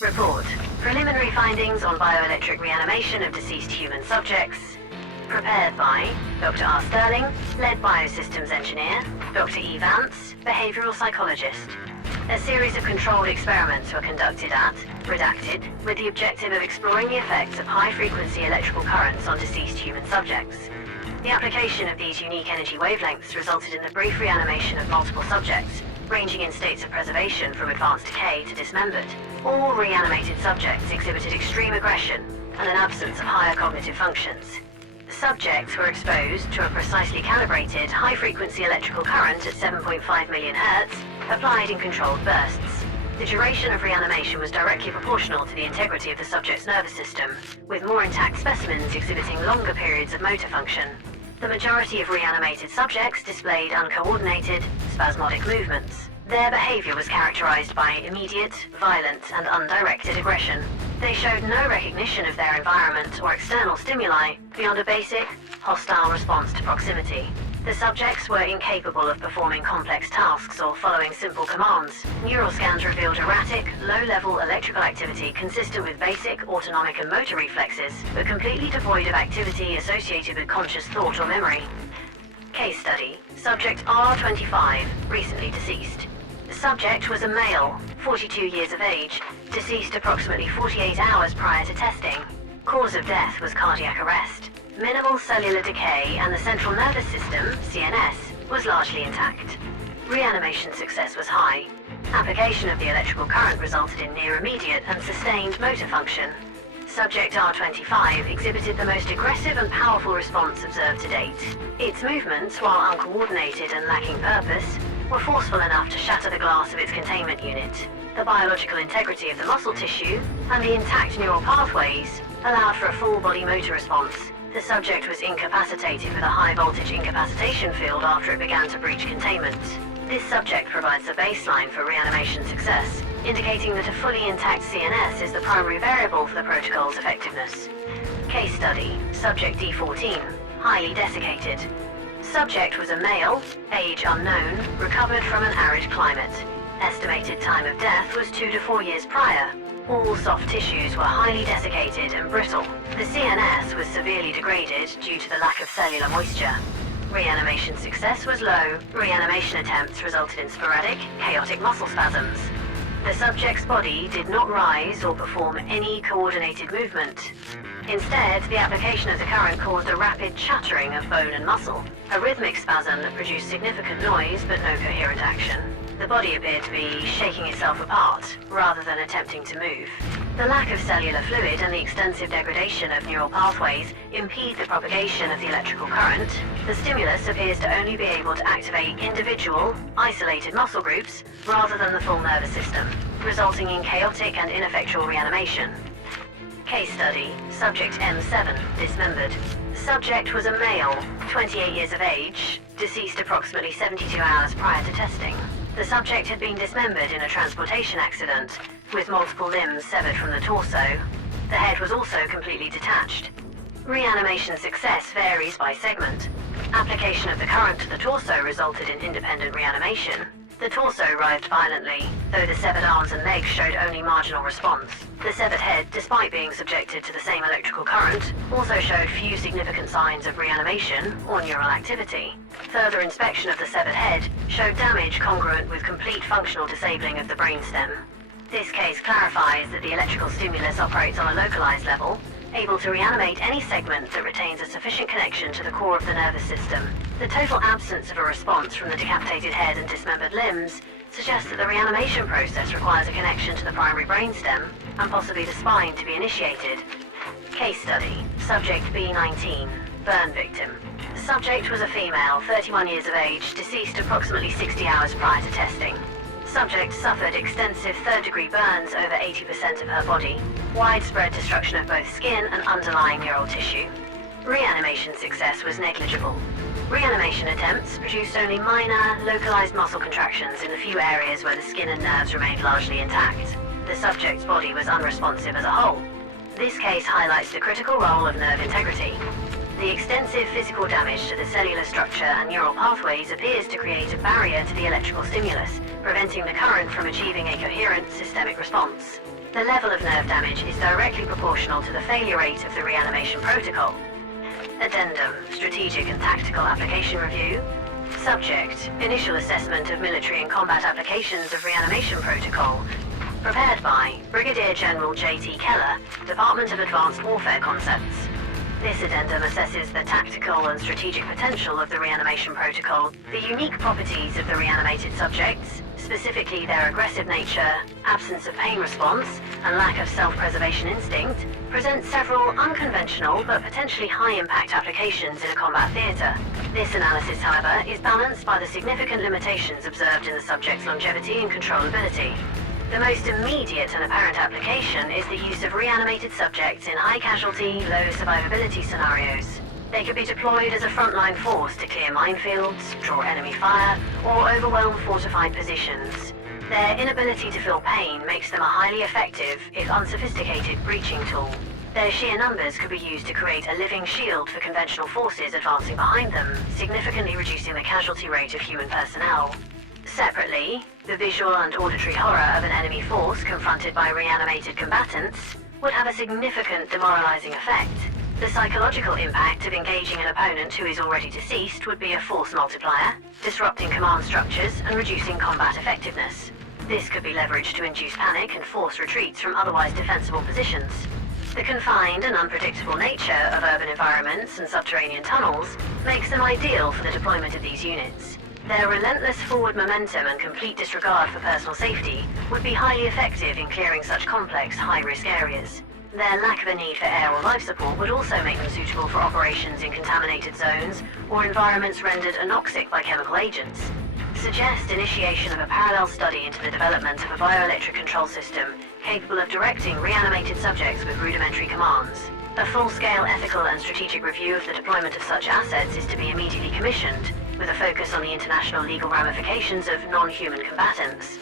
Report. Preliminary findings on bioelectric reanimation of deceased human subjects. Prepared by Dr. R. Sterling, lead biosystems engineer, Dr. E. Vance, behavioral psychologist. A series of controlled experiments were conducted at, redacted, with the objective of exploring the effects of high-frequency electrical currents on deceased human subjects. The application of these unique energy wavelengths resulted in the brief reanimation of multiple subjects, ranging in states of preservation from advanced decay to dismembered. All reanimated subjects exhibited extreme aggression and an absence of higher cognitive functions. The subjects were exposed to a precisely calibrated high-frequency electrical current at 7.5 million Hz, applied in controlled bursts. The duration of reanimation was directly proportional to the integrity of the subject's nervous system, with more intact specimens exhibiting longer periods of motor function. The majority of reanimated subjects displayed uncoordinated, spasmodic movements. Their behavior was characterized by immediate, violent, and undirected aggression. They showed no recognition of their environment or external stimuli beyond a basic, hostile response to proximity. The subjects were incapable of performing complex tasks or following simple commands. Neural scans revealed erratic, low-level electrical activity consistent with basic autonomic and motor reflexes, but completely devoid of activity associated with conscious thought or memory. Case study. Subject R25, recently deceased. The subject was a male, 42 years of age, deceased approximately 48 hours prior to testing. Cause of death was cardiac arrest. Minimal cellular decay and the central nervous system, CNS, was largely intact. Reanimation success was high. Application of the electrical current resulted in near immediate and sustained motor function. Subject R25 exhibited the most aggressive and powerful response observed to date. Its movements, while uncoordinated and lacking purpose, were forceful enough to shatter the glass of its containment unit. The biological integrity of the muscle tissue and the intact neural pathways allowed for a full body motor response. The subject was incapacitated with a high-voltage incapacitation field after it began to breach containment. This subject provides a baseline for reanimation success, indicating that a fully intact CNS is the primary variable for the protocol's effectiveness. Case study. Subject D14, highly desiccated. Subject was a male, age unknown, recovered from an arid climate. Estimated time of death was 2 to 4 years prior. All soft tissues were highly desiccated and brittle. The CNS was severely degraded due to the lack of cellular moisture. Reanimation success was low. Reanimation attempts resulted in sporadic, chaotic muscle spasms. The subject's body did not rise or perform any coordinated movement. Instead, the application of the current caused a rapid chattering of bone and muscle, a rhythmic spasm that produced significant noise but no coherent action. The body appeared to be shaking itself apart, rather than attempting to move. The lack of cellular fluid and the extensive degradation of neural pathways impede the propagation of the electrical current. The stimulus appears to only be able to activate individual, isolated muscle groups, rather than the full nervous system, resulting in chaotic and ineffectual reanimation. Case study. Subject M7, dismembered. Subject was a male, 28 years of age, deceased approximately 72 hours prior to testing. The subject had been dismembered in a transportation accident, with multiple limbs severed from the torso. The head was also completely detached. Reanimation success varies by segment. Application of the current to the torso resulted in independent reanimation. The torso writhed violently, though the severed arms and legs showed only marginal response. The severed head, despite being subjected to the same electrical current, also showed few significant signs of reanimation or neural activity. Further inspection of the severed head showed damage congruent with complete functional disabling of the brainstem. This case clarifies that the electrical stimulus operates on a localized level, able to reanimate any segment that retains a sufficient connection to the core of the nervous system. The total absence of a response from the decapitated head and dismembered limbs suggests that the reanimation process requires a connection to the primary brainstem and possibly the spine to be initiated. Case study. Subject B19, burn victim. The subject was a female, 31 years of age, deceased approximately 60 hours prior to testing. Subject suffered extensive third-degree burns over 80% of her body, widespread destruction of both skin and underlying neural tissue. Reanimation success was negligible. Reanimation attempts produced only minor, localized muscle contractions in the few areas where the skin and nerves remained largely intact. The subject's body was unresponsive as a whole. This case highlights the critical role of nerve integrity. The extensive physical damage to the cellular structure and neural pathways appears to create a barrier to the electrical stimulus, preventing the current from achieving a coherent systemic response. The level of nerve damage is directly proportional to the failure rate of the reanimation protocol. Addendum, Strategic and Tactical Application Review. Subject, Initial Assessment of Military and Combat Applications of Reanimation Protocol. Prepared by Brigadier General J.T. Keller, Department of Advanced Warfare Concepts. This addendum assesses the tactical and strategic potential of the reanimation protocol, the unique properties of the reanimated subjects, specifically their aggressive nature, absence of pain response, and lack of self-preservation instinct, present several unconventional but potentially high-impact applications in a combat theater. This analysis, however, is balanced by the significant limitations observed in the subject's longevity and controllability. The most immediate and apparent application is the use of reanimated subjects in high-casualty, low survivability scenarios. They could be deployed as a frontline force to clear minefields, draw enemy fire, or overwhelm fortified positions. Their inability to feel pain makes them a highly effective, if unsophisticated, breaching tool. Their sheer numbers could be used to create a living shield for conventional forces advancing behind them, significantly reducing the casualty rate of human personnel. Separately, the visual and auditory horror of an enemy force confronted by reanimated combatants would have a significant demoralizing effect. The psychological impact of engaging an opponent who is already deceased would be a force multiplier, disrupting command structures and reducing combat effectiveness. This could be leveraged to induce panic and force retreats from otherwise defensible positions. The confined and unpredictable nature of urban environments and subterranean tunnels makes them ideal for the deployment of these units. Their relentless forward momentum and complete disregard for personal safety would be highly effective in clearing such complex, high-risk areas. Their lack of a need for air or life support would also make them suitable for operations in contaminated zones or environments rendered anoxic by chemical agents. Suggest initiation of a parallel study into the development of a bioelectric control system capable of directing reanimated subjects with rudimentary commands. A full-scale ethical and strategic review of the deployment of such assets is to be immediately commissioned, with a focus on the international legal ramifications of non-human combatants.